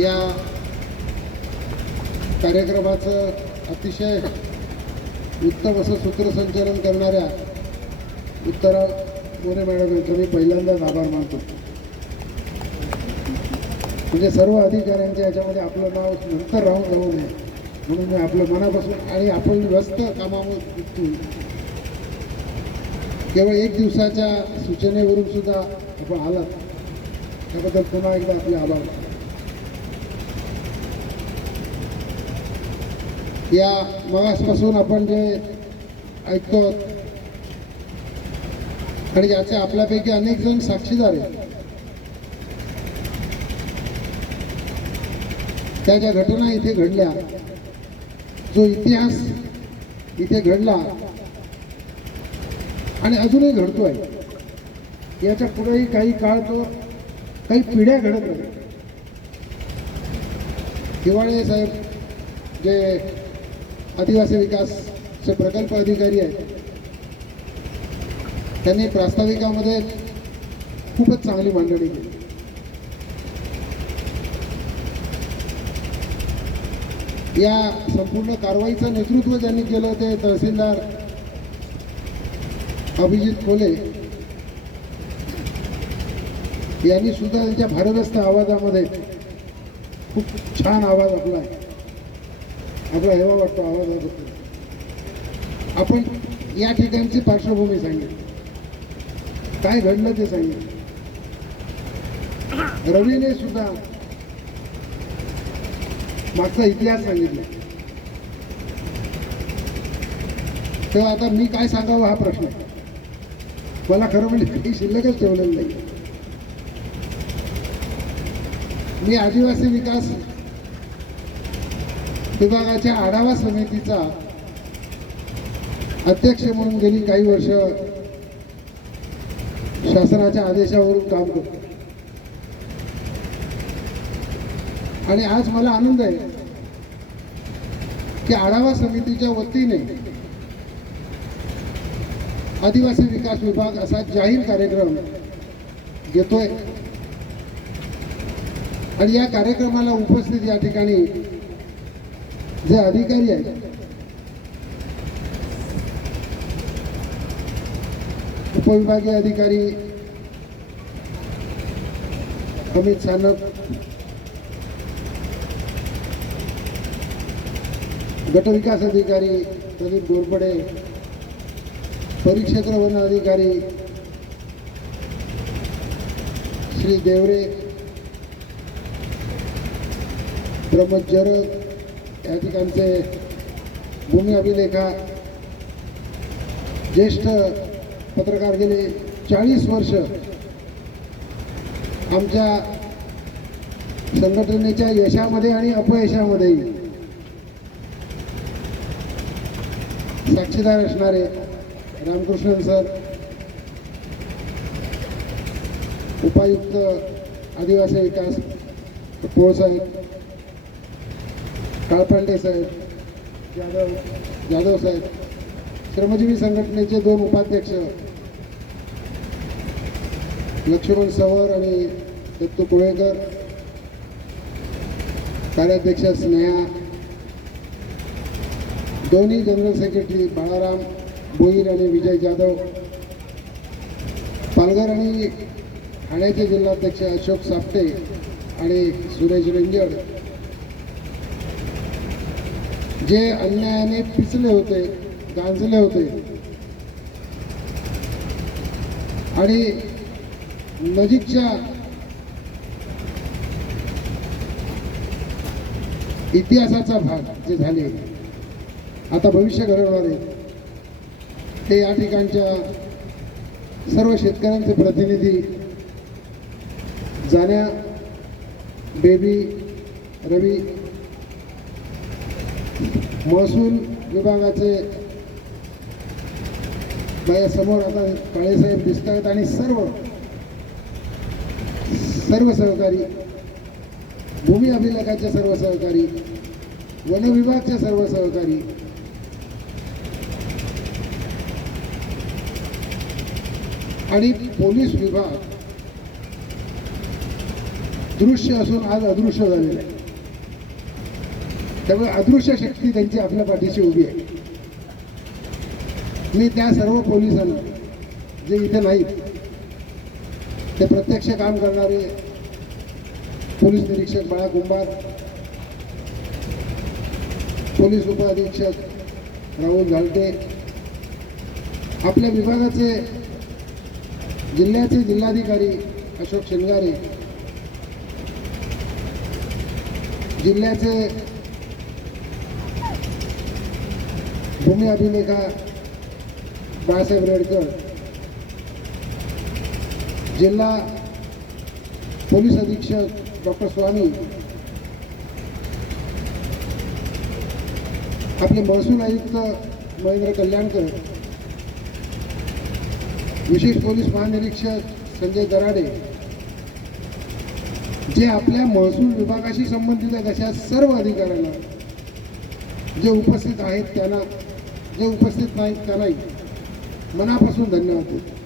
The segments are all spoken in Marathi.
या कार्यक्रमाचं अतिशय उत्तम असं सूत्रसंचालन करणाऱ्या उत्तरा मोरे मॅडम यांचं मी पहिल्यांदाच आभार मानतो. म्हणजे सर्व अधिकाऱ्यांच्या याच्यामध्ये आपलं नाव नंतर राहून जाऊ नये. म्हणून मी आपलं मनापासून आणि आपण व्यस्त कामामध्ये केवळ एक दिवसाच्या सूचनेवरून सुद्धा आपण आलात. त्याबद्दल पुन्हा एकदा आपले आभार. या मगासपासून आपण जे ऐकतो आणि याचे आपल्यापैकी अनेक जण साक्षीदार आहेत त्या ज्या घटना इथे घडल्या जो इतिहास इथे घडला आणि अजूनही घडतोय याच्या पुढेही काही काळ तो काही पिढ्या घडत नाही हिवाळे साहेब जे आदिवासी विकासचे प्रकल्प अधिकारी आहेत. त्यांनी प्रास्ताविकामध्ये खूपच चांगली मांडणी केली. या संपूर्ण कारवाईचं नेतृत्व ज्यांनी केलं ते तहसीलदार अभिजित खोले यांनी सुद्धा त्यांच्या भारदस्त आवाजामध्ये खूप छान आवाज आपला आहे. आपला हेवा वाटतो आवाज आवाजाबद्दल आपण या ठिकाणची पार्श्वभूमी सांगितली काय घडलं ते सांगितलं रवीने सुद्धा मागचा इतिहास सांगितला. तेव्हा आता मी काय सांगावं हा प्रश्न? मला खरं म्हणजे काही शिल्लकच ठेवलेलं नाही. मी आदिवासी विकास विभागाच्या आढावा समितीचा अध्यक्ष म्हणून गेली काही वर्ष शासनाच्या आदेशावरून काम करतो. आणि आज मला आनंद आहे की आढावा समितीच्या वतीने आदिवासी विकास विभाग असा जाहीर कार्यक्रम घेतोय. आणि या कार्यक्रमाला उपस्थित या ठिकाणी जे अधिकारी आहेत. उपविभागीय अधिकारी अमित सानप गटविकास अधिकारी प्रदीप गोरपडे परिक्षेत्र वन अधिकारी श्री देवरे प्रमोद जरग या ठिकाणचे भूमी अभिलेखा. ज्येष्ठ पत्रकार गेले चाळीस वर्ष. आमच्या संघटनेच्या यशामध्ये आणि अपयशामध्ये साक्षीदार असणारे रामकृष्णन सर उपायुक्त आदिवासी विकास पोळसाहेब काळपांडे साहेब जाधव जाधव साहेब श्रमजीवी संघटनेचे दोन उपाध्यक्ष लक्ष्मण सवर आणि दत्तू कोळेकर कार्याध्यक्ष स्नेहा दोन्ही जनरल सेक्रेटरी बाळाराम बोईर आणि विजय जाधव पालघर आणि ठाण्याचे जिल्हाध्यक्ष अशोक सापटे आणि सुरेश रेंजड जे अन्यायाने पिचले होते गांजले होते आणि नजीकच्या इतिहासाचा भाग जे झाले आता भविष्य घडवणारे ते या ठिकाणच्या सर्व शेतकऱ्यांचे प्रतिनिधी जाण्या बेबी रवी महसूल विभागाचे समोर आता काळेसाहेब दिसत आहेत आणि सर्व सर्व सहकारी भूमी अभिलेखाचे सर्व सहकारी वन विभागचे सर्व सहकारी आणि पोलीस विभाग दृश्य असून आज अदृश्य झालेलं आहे. त्यामुळे अदृश्य शक्ती त्यांची आपल्या पाठीशी उभी आहे. मी त्या सर्व पोलिसांना जे इथे नाहीत ते प्रत्यक्ष काम करणारे पोलीस निरीक्षक बाळा कुंभार पोलीस उपअधीक्षक राहुल झालटे आपल्या विभागाचे जिल्ह्याचे जिल्हाधिकारी अशोक शेंगारे जिल्ह्याचे भूमी अभिलेखा बाळासाहेब रेडकर. जिल्हा पोलीस अधीक्षक डॉक्टर स्वामी. आपले महसूल आयुक्त महेंद्र कल्याणकर. विशेष पोलीस महानिरीक्षक संजय दराडे. जे आपल्या महसूल विभागाशी संबंधित आहेत अशा सर्व अधिकाऱ्यांना जे उपस्थित आहेत त्यांना जे उपस्थित नाहीत त्यांनाही मनापासून धन्यवाद देतो.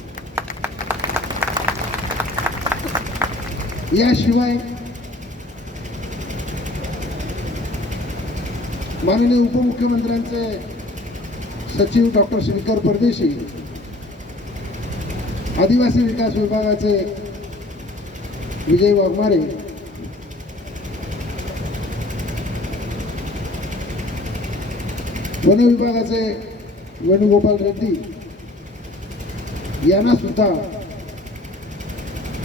याशिवाय माननीय उपमुख्यमंत्र्यांचे सचिव डॉक्टर श्रीकर परदेशी आदिवासी विकास विभागाचे विजय वाघमारे वन विभागाचे वेणुगोपाल रेड्डी यांना सुद्धा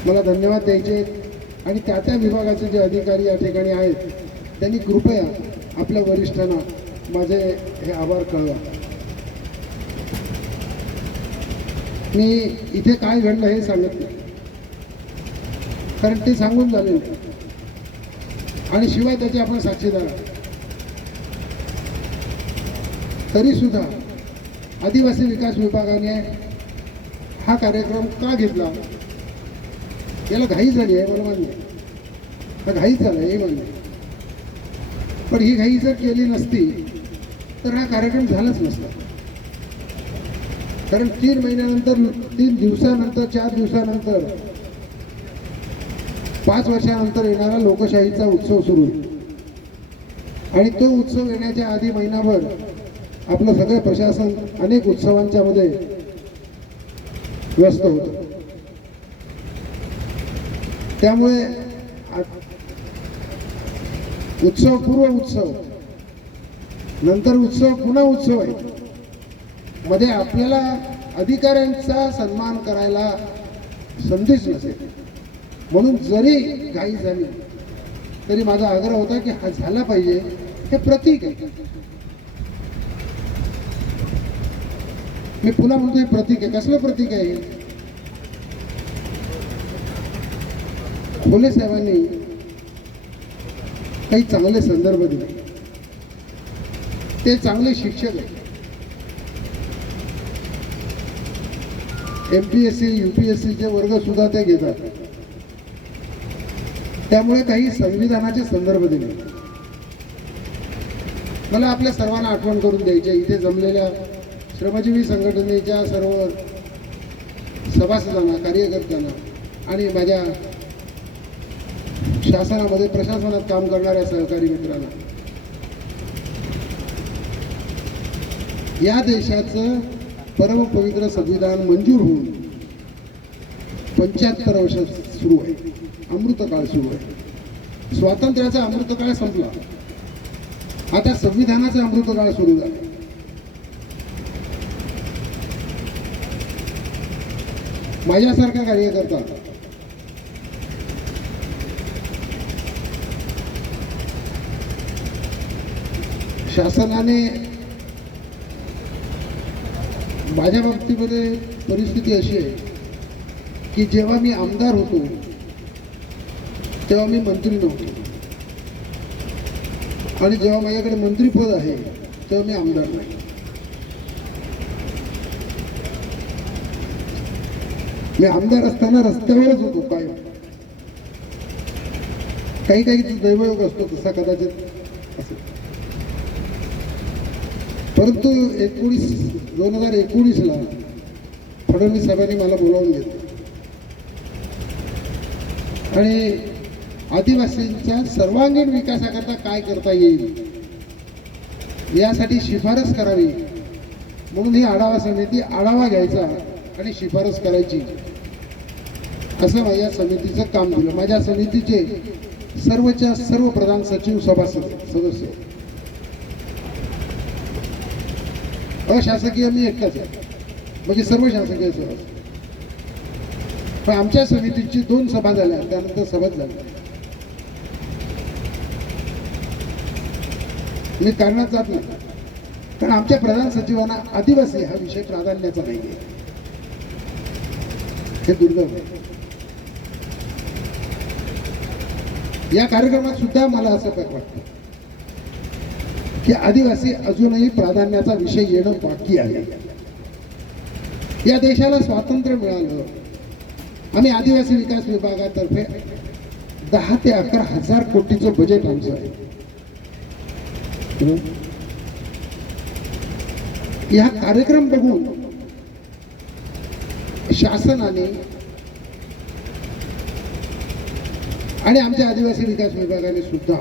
मला धन्यवाद द्यायचे आहेत. आणि त्या त्या विभागाचे जे अधिकारी या ठिकाणी आहेत त्यांनी कृपया आपल्या वरिष्ठांना माझे हे आभार कळवा. मी इथे काय घडलं हे सांगत नाही. कारण ते सांगून झालेलं आणि शिवाय त्याचे आपण साक्षीदार तरीसुद्धा आदिवासी विकास विभागाने हा कार्यक्रम का घेतला? याला घाई झाली आहे मला मान्य तर घाई झाला हे मान्य पण ही घाई जर केली नसती तर हा कार्यक्रम झालाच नसता. कारण तीन महिन्यानंतर तीन दिवसानंतर चार दिवसानंतर पाच वर्षानंतर येणारा लोकशाहीचा उत्सव सुरू होईल आणि तो उत्सव येण्याच्या आधी महिनाभर आपलं सगळं प्रशासन अनेक उत्सवांच्या मध्ये व्यस्त होतं. त्यामुळे उत्सव पूर्व उत्सव नंतर उत्सव पुन्हा उत्सव आहे. मध्ये आपल्याला अधिकाऱ्यांचा सन्मान करायला संधीच नसेल. म्हणून जरी घाई झाली तरी माझा आग्रह होता की हा झाला पाहिजे हे प्रतीक आहे. मी पुन्हा म्हणतो हे प्रतीक आहे. कसलं प्रतीक आहे? फुले खोले साहेबांनी काही चांगले संदर्भ दिले. ते चांगले शिक्षक आहेत. M P S C U P S सीचे वर्ग सुद्धा ते घेतात. त्यामुळे काही संविधानाचे संदर्भ दिले. मला आपल्या सर्वांना आठवण करून द्यायची इथे जमलेल्या श्रमजीवी संघटनेच्या सर्व सभासदांना कार्यकर्त्यांना आणि माझ्या शासनामध्ये प्रशासनात काम करणाऱ्या सहकारी मित्रांना या देशाचं परमपवित्र संविधान मंजूर होऊन पंच्याहत्तर वर्ष सुरू आहे. अमृतकाळ सुरू आहे. स्वातंत्र्याचा अमृतकाळ संपला. आता संविधानाचा अमृतकाळ सुरू झाला. माझ्यासारखा कार्यकर्ता. शासनाने माझ्या बाबतीमध्ये परिस्थिती अशी आहे की जेव्हा मी आमदार होतो तेव्हा मी मंत्री नव्हतो. आणि जेव्हा माझ्याकडे मंत्रीपद आहे तेव्हा मी आमदार नाही. मी आमदार असताना रस्त्यावरच होतो काय काही काही दैवयोग असतो तसा कदाचित असेल परंतु एकोणीस दोन हजार एकोणीसला फडणवीस साहेबांनी मला बोलावून घेतलं. आणि आदिवासींच्या सर्वांगीण विकासाकरता काय करता येईल यासाठी शिफारस करावी म्हणून ही आढावा समिती आढावा घ्यायचा आणि शिफारस करायची. असं माझ्या समितीचं काम दिलं माझ्या समितीचे सर्वच्या सर्व प्रधान सचिव सभासद सदस्य. अशासकीय मी एकटाच आहे. म्हणजे सर्व शासकीय सभासद पण आमच्या समितीची दोन सभा झाल्या. त्यानंतर सभाच झाल्या मी कारणात जात नाही. कारण आमच्या प्रधान सचिवांना आदिवासी हा विषय प्राधान्याचा नाही आहे हे दुर्गम आहे. या कार्यक्रमात सुद्धा मला असं काय वाटतं की आदिवासी अजूनही प्राधान्याचा विषय येणं बाकी आहे. या देशाला स्वातंत्र्य मिळालं. आम्ही आदिवासी विकास विभागातर्फे दहा ते अकरा हजार कोटीचं बजेट आमचं आहे. या कार्यक्रम बघून शासनाने आणि आमच्या आदिवासी विकास विभागाने सुद्धा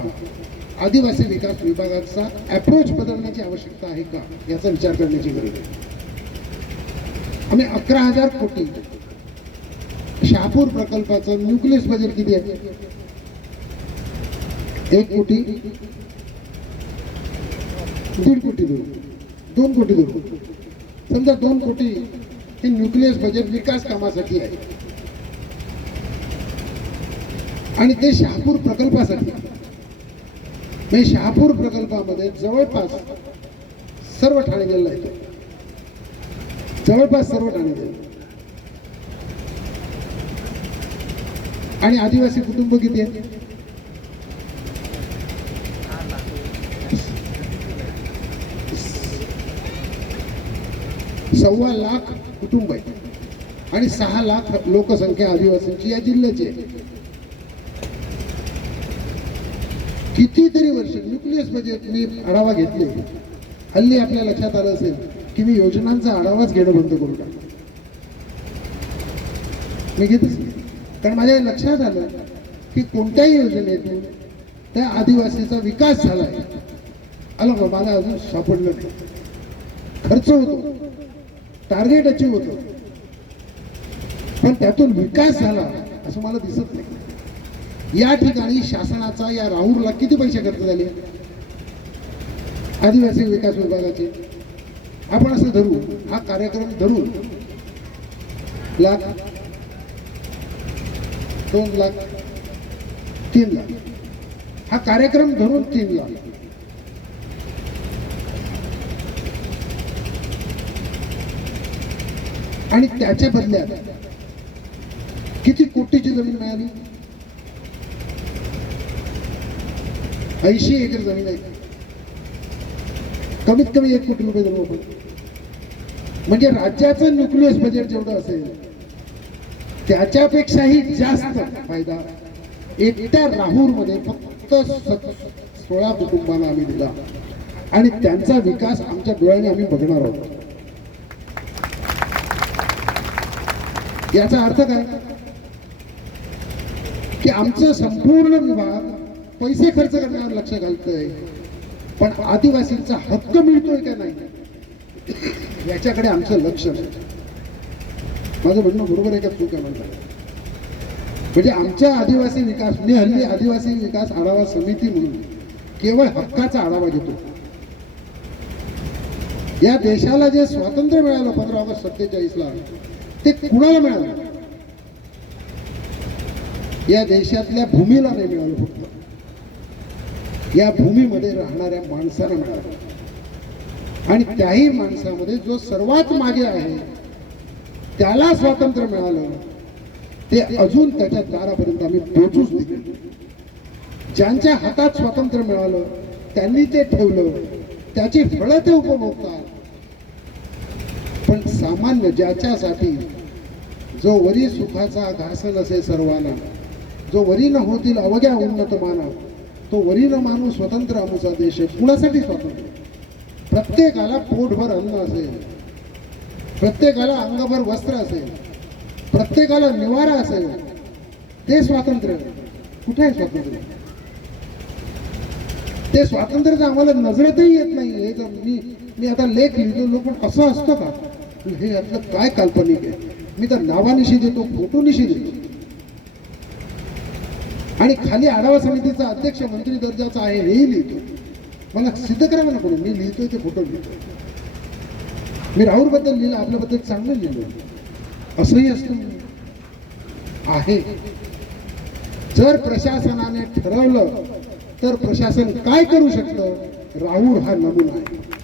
आदिवासी विकास विभागाचा अप्रोच बदलण्याची आवश्यकता आहे का याचा विचार करण्याची गरज आहे. आम्ही अकरा हजार कोटी शहापूर प्रकल्पाचं न्यूक्लियस बजेट किती आहे? एक कोटी दीड कोटी दोन कोटी धरू समजा दोन कोटी हे न्यूक्लियस बजेट विकास कामासाठी आहे. आणि ते शहापूर प्रकल्पासाठी. म्हणजे शहापूर प्रकल्पामध्ये जवळपास सर्व ठाणे जिल्हा येतो जवळपास सर्व ठाणे जिल्हा आणि आदिवासी कुटुंब किती आहेत? सव्वा लाख कुटुंब आहे. आणि सहा लाख लोकसंख्या आदिवासींची या जिल्ह्याची आहे. कितीतरी वर्ष न्यूक्लियस बजेट मी आढावा घेतले. हल्ली आपल्या लक्षात आलं असेल की मी योजनांचा आढावाच घेणं बंद करू टाकतो मी घेतच नाही कारण माझ्या लक्षात आलं की कोणत्याही योजनेतून त्या आदिवासीचा विकास झाला आहे आलं माझा अजून सापडलं नाही. खर्च होतो. टार्गेट अचीव होतं. पण त्यातून विकास झाला असं मला दिसत नाही. या ठिकाणी शासनाचा या राऊंडला किती पैसे खर्च झाले? आदिवासी विकास विभागाचे. आपण असं धरू हा कार्यक्रम धरून लाख दोन लाख तीन लाख. हा कार्यक्रम धरून तीन लाख. आणि त्याच्या बदल्यात किती कोटीची जमीन मिळाली? ऐंशी एकर जमीन आहे. कमीत कमी एक कोटी रुपये धरू म्हणजे राज्याचं न्यूक्लियस बजेट जेवढं असेल त्याच्यापेक्षाही जास्त फायदा एकट्या राहूरमध्ये फक्त सोळा कुटुंबांना आम्ही दिला. आणि त्यांचा विकास आमच्या डोळ्याने आम्ही बघणार आहोत. याचा अर्थ काय? की आमचं संपूर्ण विभाग पैसे खर्च करण्यावर लक्ष घालतोय. पण आदिवासींचा हक्क मिळतोय का नाही? याच्याकडे आमचं लक्ष नाही. माझं म्हणणं बरोबर आहे का तू काय म्हणतात म्हणजे आमच्या आदिवासी विकास मी हल्ली आदिवासी विकास आढावा समिती म्हणून केवळ हक्काचा आढावा घेतो. या देशाला जे स्वातंत्र्य मिळालं पंधरा ऑगस्ट सत्तेचाळीसला ते कुणाला मिळालं? या देशातल्या भूमीला नाही मिळालं फक्त. या भूमीमध्ये राहणाऱ्या माणसाला मिळालं. आणि त्याही माणसामध्ये जो सर्वात मागे आहे त्याला स्वातंत्र्य मिळालं ते अजून त्याच्या दारापर्यंत आम्ही पोचूच दिले ज्यांच्या हातात स्वातंत्र्य मिळालं त्यांनी ते ठेवलं त्याची फळं ते उपभोगतात. पण सामान्य ज्याच्यासाठी जो वरी सुखाचा घास नसे सर्वांना जो वरी न होतील अवघ्या उन्नत माना तो वरी न मानू स्वतंत्र आमचा देश आहे. कुणासाठी स्वातंत्र्य प्रत्येकाला पोटभर अन्न असेल. प्रत्येकाला अंगभर वस्त्र असेल. प्रत्येकाला निवारा असेल. ते स्वातंत्र्य. कुठे आहे स्वातंत्र्य? ते स्वातंत्र्य तर आम्हाला नजरेतही येत नाही. हे जर मी मी आता लेख लिहिलेलो पण असं असतं का? हे आपलं काय काल्पनिक आहे? मी तर नावानिशी देतो फोटोनिशी देतो. आणि खाली आढावा समितीचा अध्यक्ष मंत्री दर्जाचा आहे हेही लिहितो. मला सिद्ध करा ना कोणी मी लिहितोय ते फोटो लिहितो मी राहुलबद्दल लिहिलं आपल्याबद्दल चांगलं लिहिलं. असंही असतं. आहे. जर प्रशासनाने ठरवलं तर प्रशासन काय करू शकतं? राहुल हा नमुना आहे.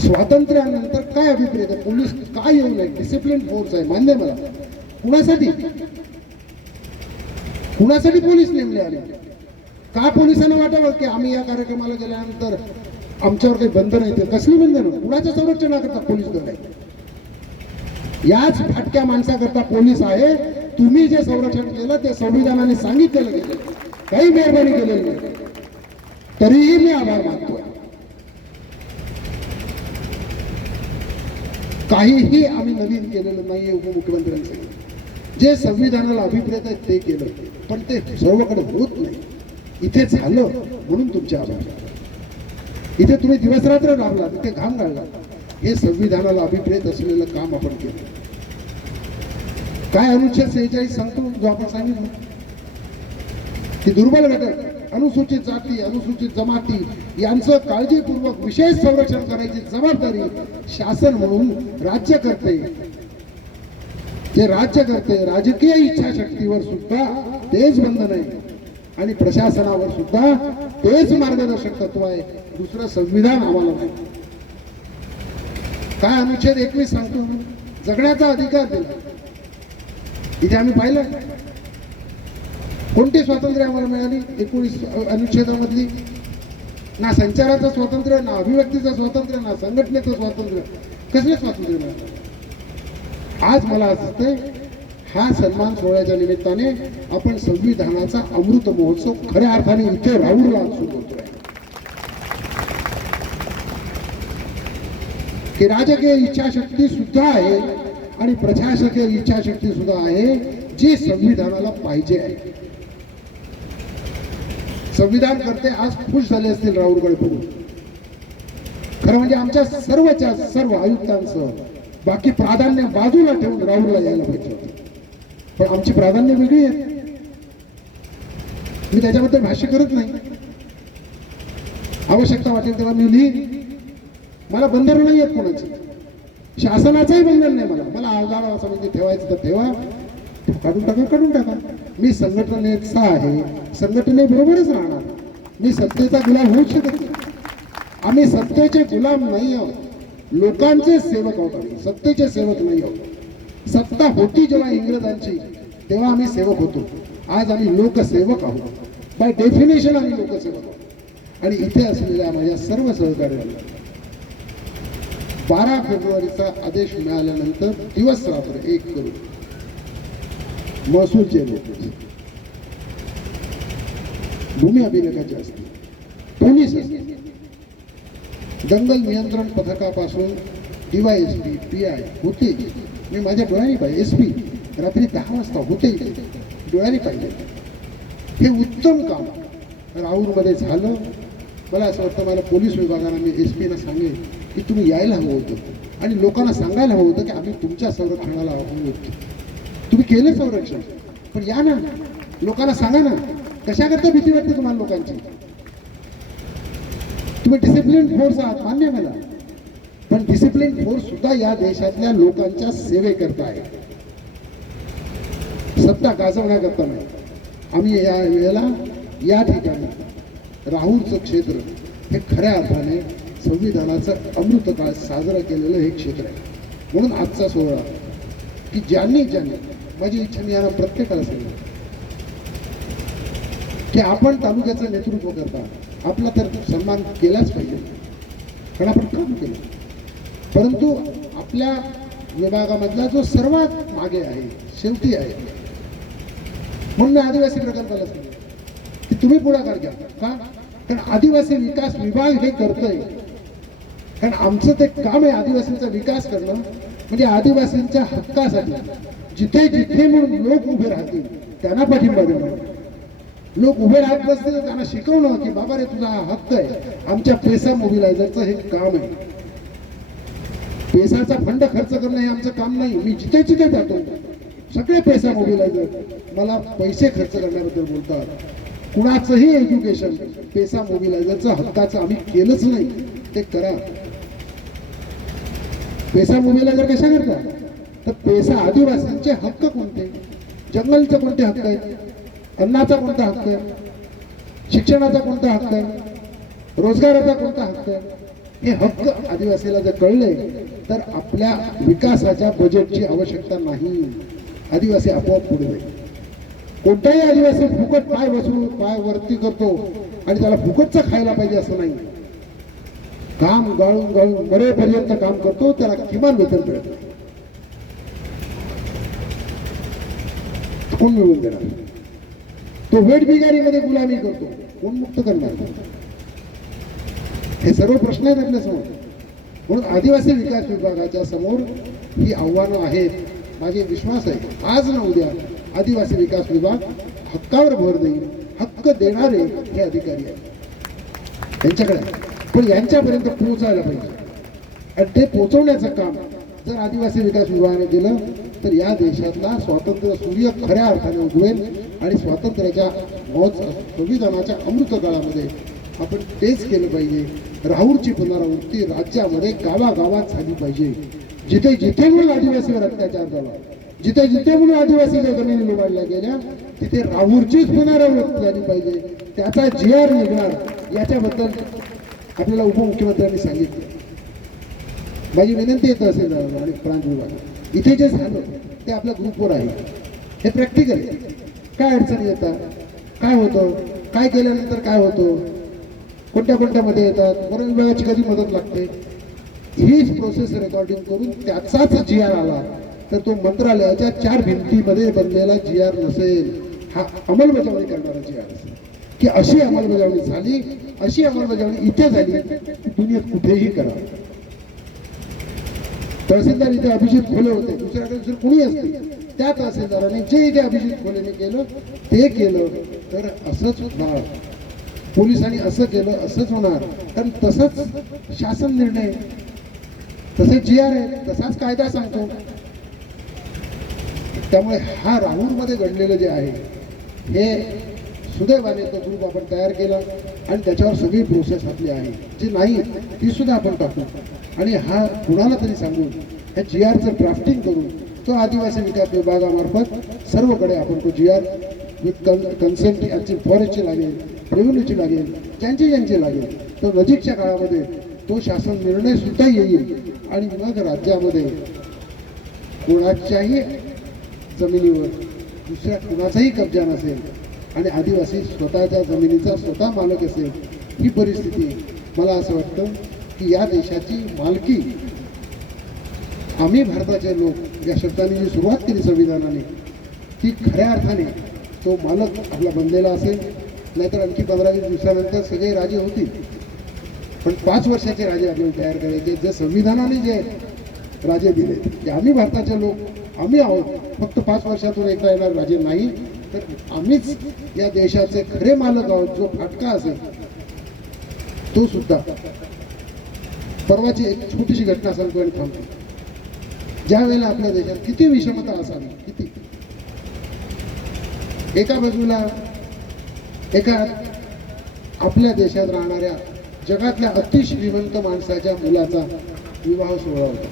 स्वातंत्र्यानंतर काय अभिप्रेत आहे? पोलीस काय येऊ नये? डिसिप्लिन फोर्स आहे. मान्य मला. कुणासाठी? कुणासाठी पोलीस नेमले आले? का पोलिसांना वाटावं की आम्ही या कार्यक्रमाला गेल्यानंतर आमच्यावर काही बंधन येतील कसली बंधन? कुणाच्या संरक्षणाकरता पोलीस दल? आहे याच फाटक्या माणसाकरता पोलीस आहे. तुम्ही जे संरक्षण केलं ते संविधानाने सांगितलेलं गेलं. काही मेहरबानी केलेली नाही. तरीही मी आभार मानतो. काहीही आम्ही नवीन केलेलं नाहीये उपमुख्यमंत्र्यांचं. जे संविधानाला अभिप्रेत आहे ते केलं पण ते सर्वकडे होत नाही. इथे झालं म्हणून तुमचे आभार. इथे तुम्ही दिवसरात्र राबला तिथे घाम घालला हे संविधानाला अभिप्रेत असलेलं काम आपण केलं. काय अनुच्छेद सेहेचाळीस सांगतो जो आपण सांगितलं? की दुर्बल घटक. अनुसूचित जाती अनुसूचित जमाती यांचं काळजीपूर्वक विशेष संरक्षण करायची जबाबदारी शासन म्हणून राज्य करते. जे राज्य करते राजकीय इच्छाशक्तीवर सुद्धा तेच बंधन आहे आणि प्रशासनावर सुद्धा तेच मार्गदर्शक तत्व आहे. दुसरं संविधान आम्हाला नाही. काय अनुच्छेद एकवीस सांगतो? जगण्याचा अधिकार दिला. इथे आम्ही पाहिलं. कोणती स्वातंत्र्य आम्हाला मिळाली? एकोणीस अनुच्छेदामधली. ना संचाराचं स्वातंत्र्य ना अभिव्यक्तीचं स्वातंत्र्य ना संघटनेचं स्वातंत्र्य. कसले स्वातंत्र्य मिळालं? आज मला असते हा सन्मान सोहळ्याच्या निमित्ताने आपण संविधानाचा अमृत महोत्सव खऱ्या अर्थाने इथे राहुलला सुरू होतोय की राजकीय इच्छाशक्ती सुद्धा आहे आणि प्रशासकीय इच्छाशक्ती सुद्धा आहे जी संविधानाला पाहिजे आहे. संविधान करते आज खुश झाले असतील राहुल बघून खरं म्हणजे आमच्या सर्वच्या सर्व आयुक्तांसह बाकी प्राधान्य बाजूला ठेवून राहुलला यायला पाहिजे होते. पण आमची प्राधान्य वेगळी आहेत मी त्याच्याबद्दल भाष्य करत नाही. आवश्यकता वाटेल तेव्हा मी लिहीन. मला बंधन नाही आहेत कोणाची. शासनाचंही बंधन नाही मला. मला आजाळा असं म्हणजे ठेवायचं तर ठेवा. काढून टाका काढून टाका. मी संघटनेचा आहे. संघटनेबरोबरच राहणार. मी सत्तेचा गुलाम होऊ शकत नाही. आम्ही सत्तेचे गुलाम नाही आहोत. लोकांचे सेवक आहोत आम्ही. सत्तेचे सेवक नाही आहोत. सत्ता होती जेव्हा इंग्रजांची तेव्हा आम्ही सेवक होतो. आज आम्ही लोकसेवक आहोत. बाय डेफिनेशन आम्ही लोकसेवक आहोत. आणि इथे असलेल्या माझ्या सर्व सहकार्यांना बारा फेब्रुवारीचा आदेश मिळाल्यानंतर दिवस रात्र एक करू महसूलचे लोक भूमी अभिलेखाचे असतील पोलीस दंगल नियंत्रण पथकापासून डीवायएसपी पी आय होते मी माझ्या डोळ्यांनी पाहिजे एस पी रात्री दहा वाजता होते डोळ्यांनी पाहिजे हे उत्तम काम राऊरमध्ये झालं मला असं वाटतं मला पोलीस विभागानं मी एस पीला सांगेन की तुम्ही यायला हवं होतं आणि लोकांना सांगायला हवं होतं की आम्ही तुमच्या संरक्षणाला आहोत तुम्ही केलं संरक्षण. पण या ना लोकांना सांगा ना कशाकरता भीती वाटते तुम्हाला लोकांची? तुम्ही डिसिप्लिन फोर्स आहात मान्य मला. पण डिसिप्लिन फोर्स सुद्धा या देशातल्या लोकांच्या सेवेकरता आहे. सत्ता गाजवण्याकरता नाही. आम्ही या वेळेला या ठिकाणी राहुलचं क्षेत्र हे खऱ्या अर्थाने संविधानाचं अमृत काळ केलेलं हे क्षेत्र आहे. म्हणून आजचा सोहळा की ज्यांनी ज्यांनी माझी इच्छा मी यांना प्रत्येकाला सांगितलं की आपण तालुक्याचं नेतृत्व करता. आपला तर सन्मान केलाच पाहिजे. कारण आपण काम केलं. परंतु आपल्या विभागामधला जो सर्वात मागे आहे शेवटी आहे. म्हणून मी आदिवासी प्रकल्पाला सांगितलं की तुम्ही पुढाकार घ्या. का? कारण आदिवासी विकास विभाग हे करतंय. कारण आमचं ते काम आहे आदिवासींचा विकास करणं. म्हणजे आदिवासींच्या हक्कासाठी जिथे जिथे म्हणून लोक उभे राहतील त्यांना पाठिंबा देणं लोक उभे राहत नसतील त्यांना शिकवणं की बाबा रे तुझा हा हक्क आहे. आमच्या पेसा मोबिलायझरचं हे काम आहे. पेसाचा फंड खर्च करणं हे आमचं काम नाही. मी जिथे जिथे जातो सगळे पैसा मोबिलायझर मला पैसे खर्च करण्याबद्दल बोलतात. कुणाचंही एज्युकेशन पैसा मोबिलायझरचं हक्काचं आम्ही केलंच नाही. ते करा. पैसा जर कशा करता? तर पैसा आदिवासींचे हक्क कोणते? जंगलचे कोणते हक्क आहेत अन्नाचा कोणता हक्क आहे? शिक्षणाचा कोणता हक्क आहे? रोजगाराचा कोणता हक्क आहे? हे हक्क आदिवासीला जर कळले तर आपल्या विकासाच्या बजेटची आवश्यकता नाही. आदिवासी आपोआप पुढे जाईल. कोणताही आदिवासी फुकट पाय बसून पाय वरती करतो आणि त्याला फुकटचं खायला पाहिजे असं नाही. काम गाळून गाळून मरेपर्यंत काम करतो त्याला किमान वेतन मिळत कोण मिळवून देणार? तो वेट बिगारीमध्ये गुलामी करतो. कोण मुक्त करणार? हे सर्व प्रश्न आहेत आपल्यासमोर. म्हणून आदिवासी विकास विभागाच्या समोर ही आव्हानं आहेत. माझे विश्वास आहे. आज ना उद्या आदिवासी विकास विभाग हक्कावर भर देईल. हक्क देणारे हे अधिकारी आहेत. त्यांच्याकडे पण यांच्यापर्यंत पोहोचायला पाहिजे. आणि ते पोहोचवण्याचं काम जर आदिवासी विकास विभागाने केलं तर या देशातला स्वातंत्र्य सूर्य खऱ्या अर्थाने उगवेल आणि स्वातंत्र्याच्या मौज संविधानाच्या अमृत काळामध्ये आपण तेच केलं पाहिजे. राहुलची पुनरावृत्ती राज्यामध्ये गावागावात झाली पाहिजे. जिथे जिथे म्हणून आदिवासीवर अत्याचार झाला जिथे जिथे म्हणून आदिवासीच्या जमिनी निवडल्या गेल्या तिथे राहुलचीच पुनरावृत्ती झाली पाहिजे. त्याचा जी आर निघणार याच्याबद्दल आपल्याला उपमुख्यमंत्र्यांनी सांगितलं. माझी विनंती येत असेल आणि प्रांत विभाग. इथे जे झालं ते आपल्या ग्रुपवर आहे. हे प्रॅक्टिकल आहे काय अडचणी येतात? काय होतं? काय केल्यानंतर काय होतं? कोणत्या कोणत्यामध्ये येतात? वन विभागाची कधी मदत लागते? हीच प्रोसेस रेकॉर्डिंग करून त्याचाच जी आर आला. तर तो मंत्रालयाच्या चार भिंतीमध्ये बनलेला जी आर नसेल. हा अंमलबजावणी करणारा जी आर असेल. की अशी अंमलबजावणी झाली अशी अंमलबजावणी इथे झाली की दुनियेत कुठेही करा. तहसीलदार इथे अभिजित खोले होते दुसऱ्याकडे दुसरं कुणी असते त्या तहसीलदाराने जे इथे अभिजित खोलेने केलं ते केलं तर असंच होणार. पोलिसांनी असं केलं असंच होणार. कारण तसंच शासन निर्णय तसे जी आर आहे तसाच कायदा सांगतो. त्यामुळे हा राहुलमध्ये घडलेलं जे आहे हे सुदैवाने तो ग्रुप आपण तयार केला आणि त्याच्यावर सगळी प्रोसेस आपली आहे. जी नाही ती सुद्धा आपण टाकू. आणि हा कुणाला तरी सांगून ह्या जी आरचं ड्राफ्टिंग करून तो आदिवासी विकास विभागामार्फत सर्वकडे आपण तो G R with con consent यांची फॉरेस्टची लागेल रेव्हेन्यूची लागेल ज्यांची ज्यांची लागेल तर नजीकच्या काळामध्ये तो शासन निर्णयसुद्धा येईल. आणि मग राज्यामध्ये कोणाच्याही जमिनीवर दुसऱ्या कुणाचाही कब्जा नसेल आणि आदिवासी स्वतःच्या जमिनीचा स्वतः मालक असेल ही परिस्थिती मला असं वाटतं की या देशाची मालकी आम्ही भारताचे लोक या शब्दाने जी सुरुवात केली संविधानाने ती खऱ्या अर्थाने तो मालक आपला बनलेला असेल नाहीतर आणखी पंधरा वीस दिवसानंतर सगळे राजे होतील. पण पाच वर्षाचे राजे आपल्याला तयार करायचे जे संविधानाने जे राजे दिले ते आम्ही भारताचे लोक आम्ही आहोत. फक्त पाच वर्षातून एकदा येणार राजे नाही. तर आम्हीच या देशाचे खरे मालक आहोत जो फाटका असेल तो सुद्धा. परवाची एक छोटीशी घटना सांगतो आणि थांबतो. ज्या वेळेला आपल्या देशात किती विषमता असावी किती. एका बाजूला एका आपल्या देशात राहणाऱ्या जगातल्या अतिश्रीमंत माणसाच्या मुलाचा विवाह सोहळा होता.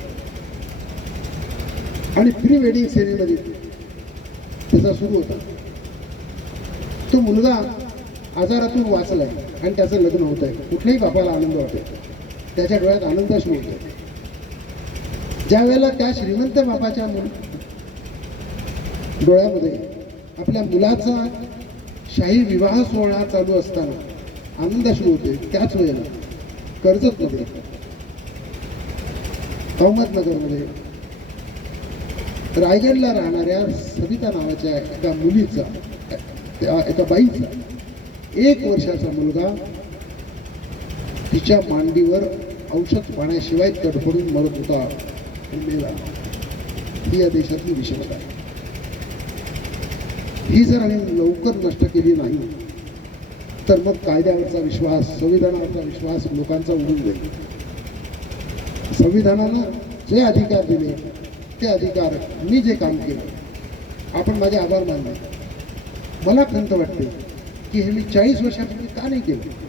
आणि प्री वेडिंग सेरेमनी त्याचा सुरू होता. तो मुलगा आजारातून वाचलाय आणि त्याचं लग्न होत आहे कुठल्याही बापाला आनंद वाटेल त्याच्या डोळ्यात आनंदच मिळतो ज्या वेळेला त्या श्रीमंत बापाच्या मुल डोळ्यामध्ये आपल्या मुलाचा शाही विवाह सोहळा चालू असताना आनंदाशी होते त्याच वेळेला कर्जतमध्ये अहमदनगरमध्ये रायगडला राहणाऱ्या सविता नावाच्या एका मुलीचा त्या एका बाईचा. एक वर्षाचा मुलगा तिच्या मांडीवर औषध पाण्याशिवाय तडफडून मरत होता. मेला. ही या देशातली विषमता आहे. ही जर आम्ही लवकर नष्ट केली नाही तर मग कायद्यावरचा विश्वास संविधानावरचा विश्वास लोकांचा उडून जाईल. संविधानानं जे अधिकार दिले ते अधिकार मी जे काम केलं आपण माझे आभार मानले. मला खंत वाटते की हे मी चाळीस वर्षापूर्वी का नाही केलं?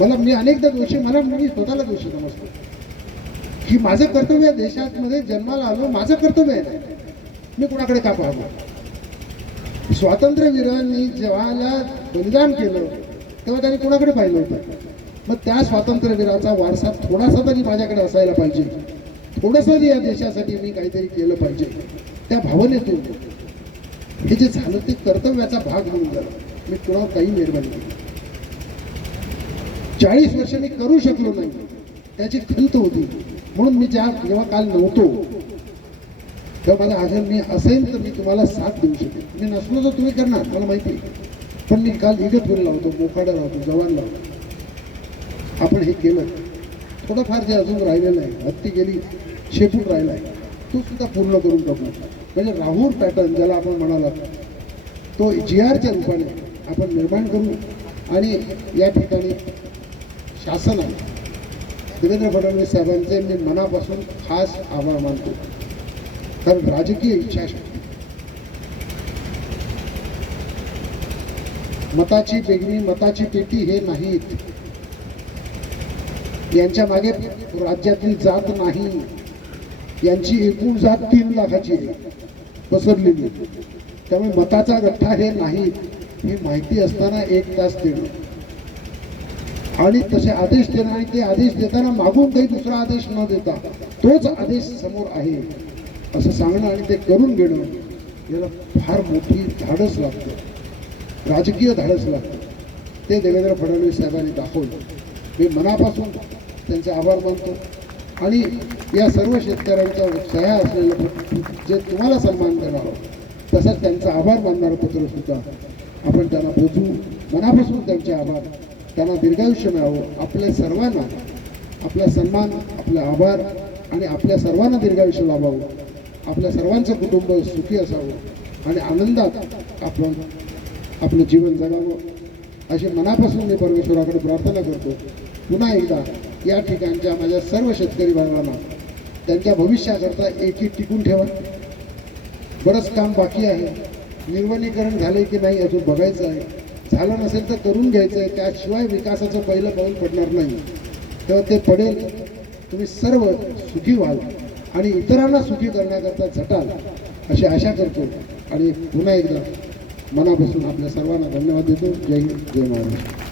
मला मी अनेकदा दोषी मला मी स्वतःला दोषी समजतो. की माझं कर्तव्य आहे देशामध्ये जन्माला आलो माझं कर्तव्य आहे. मी कोणाकडे का पाहतो स्वातंत्र्यवीरांनी जेव्हाला बलिदान केलं तेव्हा त्यांनी कोणाकडे पाहिलं होतं? मग त्या स्वातंत्र्यवीराचा वारसा थोडासा तरी माझ्याकडे असायला पाहिजे. थोडंसं या देशासाठी मी काहीतरी केलं पाहिजे. त्या भावनेतून. हे जे झालं ते कर्तव्याचा भाग म्हणून झालं. मी कुणावर काही निर्माण केली चाळीस वर्ष मी करू शकलो नाही. त्याची खंत होती. म्हणून मी ज्या जेव्हा काल नव्हतो तेव्हा माझा आधार मी असेल तर मी तुम्हाला साथ देऊ शकेन. मी नसलो तर तुम्ही करणार मला माहिती आहे. पण मी काल इगतपूरला होतो मोकाडा होतो जवानला होतो. आपण हे केलं. थोडंफार जे अजून राहिलेलं आहे हत्ती गेली शेपून राहिला आहे तो सुद्धा पूर्ण करून टाकू. म्हणजे राहूर पॅटर्न ज्याला आपण म्हणाला तो जी आरच्या रूपाने आपण निर्माण करू आणि या ठिकाणी शासनाने देवेंद्र फडणवीस साहेबांचे मी मनापासून खास आभार मानतो. कारण राजकीय इच्छाशक्ती. मताची बेगणी मताची पेटी हे नाहीत. यांच्या मागे राज्यातील जात नाही. यांची एकूण जात तीन लाखाची आहे. पसरलेली. त्यामुळे मताचा गठ्ठा हे नाही हे माहिती असताना एक तास देणं. आणि तसे आदेश देणं आणि ते आदेश देताना मागून काही दुसरा आदेश न देता तोच आदेश समोर आहे असं सांगणं आणि ते करून घेणं याला फार मोठी धाडस लागतं. राजकीय धाडस लागतं. ते देवेंद्र फडणवीस साहेबांनी दाखवलं. मी मनापासून त्यांचे आभार मानतो. आणि या सर्व शेतकऱ्यांच्या सह्या असलेलं जे तुम्हाला सन्मान देणार तसंच त्यांचा आभार मानणारं पत्र सुद्धा आपण त्यांना पोचवू. मनापासून त्यांचे आभार. त्यांना दीर्घायुष्य मिळावं. आपल्या सर्वांना आपला सन्मान आपला आभार आणि आपल्या सर्वांना दीर्घायुष्य लाभावं. आपल्या सर्वांचं कुटुंब सुखी असावं आणि आनंदात आपण आपलं जीवन जगावं. अशी मनापासून मी परमेश्वराकडे प्रार्थना करतो. पुन्हा एकदा या ठिकाणच्या माझ्या सर्व शेतकरी बांधवांना त्यांच्या भविष्याकरता एकी टिकून ठेवा. बरंच काम बाकी आहे. निर्वनीकरण झाले की नाही अजून बघायचं आहे. झालं नसेल तर करून घ्यायचं आहे त्याशिवाय विकासाचं पहिलं पाऊल पडणार नाही. तर ते पडेल. तुम्ही सर्व सुखी व्हाल आणि इतरांना सुखी करण्याकरता झटाल अशी आशा करतो. आणि पुन्हा एकदा मनापासून आपल्या सर्वांना धन्यवाद देतो. जय हिंद जय महाराष्ट्र.